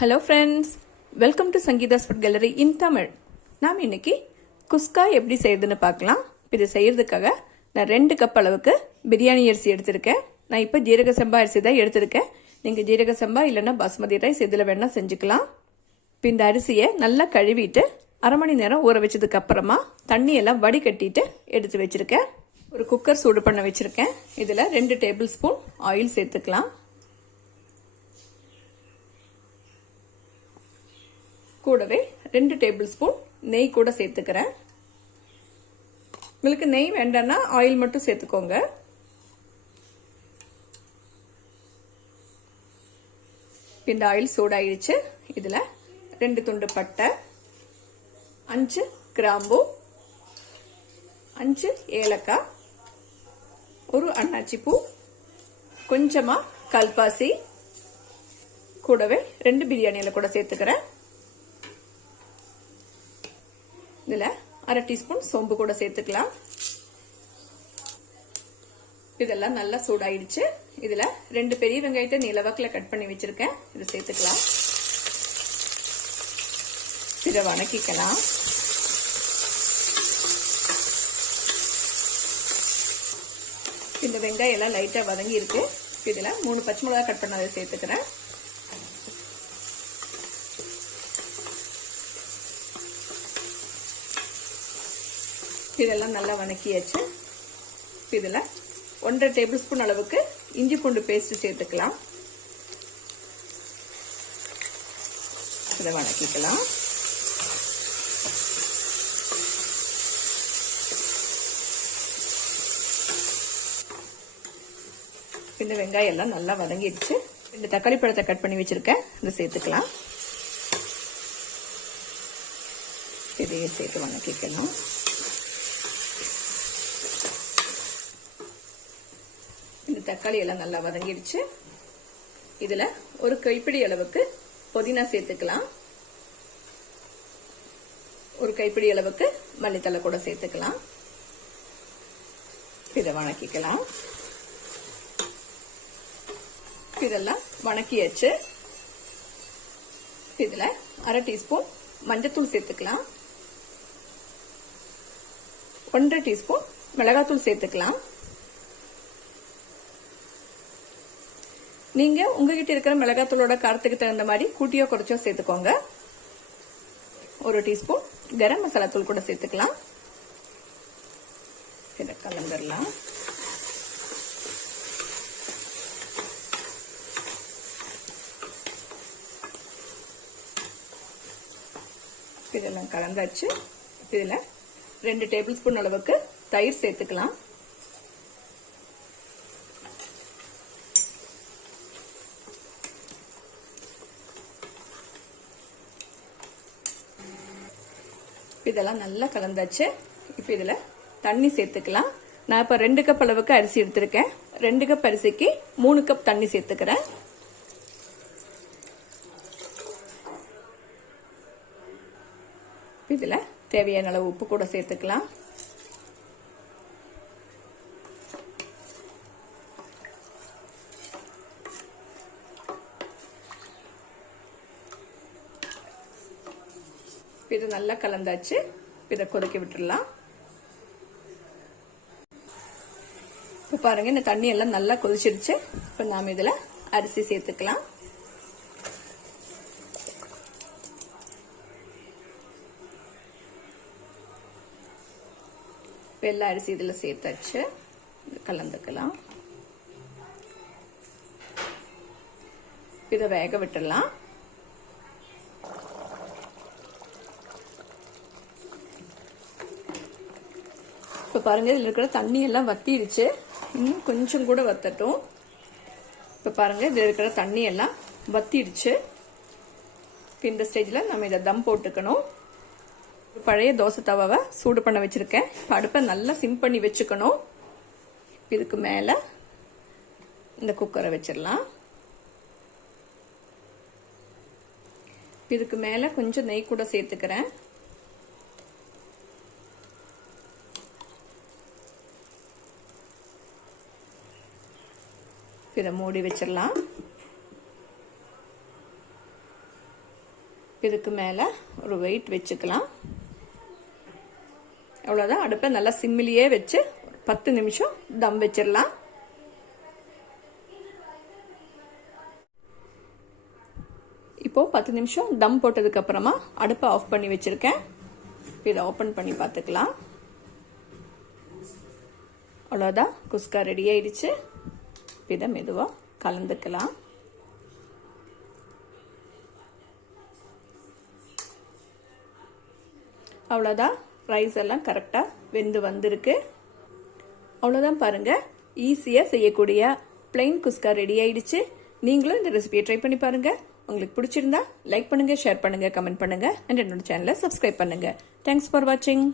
Hello friends, welcome to Sangeetha's food gallery in Tamil. நாம் இன்னைக்கு குஸ்கா எப்படி செய்யறதுன்னு பார்க்கலாம். இது செய்யறதுக்காக நான் 2 கப் அளவுக்கு பிரியாணி அரிசி எடுத்திருக்கேன். நான் இப்போ ஜீரக சம்பா அரிசி தான் எடுத்திருக்கேன். நீங்கள் ஜீரக சம்பா இல்லைன்னா பாஸ்மதி ரைஸ் இதில் வேணால் செஞ்சுக்கலாம். இப்போ இந்த அரிசியை நல்லா கழுவிட்டு அரை மணி நேரம் ஊற வச்சதுக்கு அப்புறமா தண்ணியெல்லாம் வடிகட்டிட்டு எடுத்து வச்சிருக்கேன். ஒரு குக்கர் சூடு பண்ண வச்சிருக்கேன். இதில் 2 டேபிள் ஸ்பூன் ஆயில் சேர்த்துக்கலாம். கூடவே 2 டேபிள் ஸ்பூன் நெய் கூட சேர்த்துக்கிறேன். உங்களுக்கு நெய் வேண்டாம்னா ஆயில் மட்டும் சேர்த்துக்கோங்க. இந்த ஆயில் சூடாயிடுச்சு. இதுல 2 துண்டு பட்டை, 5 கிராம்பு, 5 ஏலக்காய், ஒரு அன்னாச்சி பூ, கொஞ்சமா கல்பாசி, கூடவே 2 பிரியாணி இலை கூட சேர்த்துக்கிறேன். இதில் அரை டீஸ்பூன் சோம்பு கூட சேர்த்துக்கலாம். இதெல்லாம் நல்லா சூடாயிடுச்சு. இதில் 2 பெரிய வெங்காயத்தை நீளவாக்கில் கட் பண்ணி வச்சிருக்கேன். இதை சேர்த்துக்கலாம். இதை வணக்கிக்கலாம். இந்த வெங்காயம் எல்லாம் லைட்டாக வதங்கி இருக்கு. இதில் 3 பச்சை மிளகாய் கட் பண்ண அதை சேர்த்துக்கிறேன். இதெல்லாம் நல்லா வணக்கியாச்சு. இதில் 1.5 டேபிள் ஸ்பூன் அளவுக்கு இஞ்சி பூண்டு பேஸ்ட் சேர்த்துக்கலாம். இதை வணக்கிக்கலாம். இந்த வெங்காயம் எல்லாம் நல்லா வதங்கிடுச்சு. 2 தக்காளி பழத்தை கட் பண்ணி வச்சிருக்கேன். இதை சேர்த்துக்கலாம். இதையே சேர்த்து வணக்கிக்கலாம். தக்காளி எல்லாம் நல்லா வதங்கிடுச்சு. இதுல ஒரு கைப்பிடி அளவுக்கு புதினா சேர்த்துக்கலாம். ஒரு கைப்பிடி அளவுக்கு மல்லித்தலை கூட சேர்த்துக்கலாம். இதை வணக்கிக்கலாம். இதெல்லாம் வணக்கியாச்சு. இதுல அரை டீஸ்பூன் மஞ்சத்தூள் சேர்த்துக்கலாம். 1.5 டீஸ்பூன் மிளகாத்தூள் சேர்த்துக்கலாம். நீங்க உங்ககிட்ட இருக்கிற மிளகாத்தூளோட காரத்துக்கு தகுந்த மாதிரி கூட்டியோ குறைச்சோ சேர்த்துக்கோங்க. 1 டீஸ்பூன் கரம் மசாலா தூள் கூட சேர்த்துக்கலாம். இதை கலந்துடலாம். இதெல்லாம் கலந்தாச்சு. இதுல 2 டேபிள் ஸ்பூன் அளவுக்கு தயிர் சேர்த்துக்கலாம். இதெல்லாம் நல்லா கலந்தாச்சு. இப்போ இதுல தண்ணி சேர்த்துக்கலாம். நான் இப்ப 2 கப் அளவுக்கு அரிசி எடுத்திருக்கேன். 2 கப் அரிசிக்கு 3 கப் தண்ணி சேர்த்துக்கிறேன். இதுல தேவையான அளவு உப்பு கூட சேர்த்துக்கலாம். இது நல்லா கலந்தாச்சு. இதை கொதிக்க விட்டுடலாம். இப்போ பாருங்க, இந்த தண்ணி எல்லாம் நல்லா கொதிச்சிருச்சு. இப்போ நாம இதுல அரிசி சேர்த்துக்கலாம். வெள்ளை அரிசி இதுல சேர்த்தாச்சு. கலந்துக்கலாம். இதை வேக விட்டுடலாம். இப்போ பாருங்க, இதில் இருக்கிற தண்ணி எல்லாம் வத்திடுச்சு. இன்னும் கொஞ்சம் கூட வத்தட்டும். இப்போ பாருங்க, இதில் இருக்கிற தண்ணி எல்லாம் வத்திடுச்சு. இந்த ஸ்டேஜில் நம்ம இதை தம் போட்டுக்கணும். பழைய தோசை தவாவை சூடு பண்ண வச்சிருக்கேன். அடுப்பை நல்லா சிம் பண்ணி வச்சுக்கணும். இதுக்கு மேலே இந்த குக்கரை வச்சிடலாம். இதுக்கு மேலே கொஞ்சம் நெய் கூட சேர்த்துக்கிறேன். இதை மூடி வச்சிடலாம். இதுக்கு மேலே ஒரு வெயிட் வச்சுக்கலாம். அவ்வளோதான். அடுப்பை நல்லா சிம்மிலேயே வச்சு 10 நிமிஷம் தம் வச்சிடலாம். இப்போ 10 நிமிஷம் தம் போட்டதுக்கு அப்புறமா அடுப்பை ஆஃப் பண்ணி வச்சிருக்கேன். இதை ஓப்பன் பண்ணி பார்த்துக்கலாம். அவ்வளோதான், குஸ்கா ரெடி ஆயிடுச்சு. இதை மெதுவாக கலந்துக்கலாம். அவ்வளோதான், ரைஸ் எல்லாம் கரெக்டாக வெந்து வந்திருக்கு. அவ்வளோதான் பாருங்க, ஈஸியாக செய்யக்கூடிய பிளெயின் குஸ்கா ரெடி ஆயிடுச்சு. நீங்களும் இந்த ரெசிபியை ட்ரை பண்ணி பாருங்க. உங்களுக்கு பிடிச்சிருந்தா லைக் பண்ணுங்க, ஷேர் பண்ணுங்க, கமெண்ட் பண்ணுங்க, அண்ட் என்னோட சேனலை சப்ஸ்கிரைப் பண்ணுங்க. தேங்க்ஸ் ஃபார் வாட்சிங்.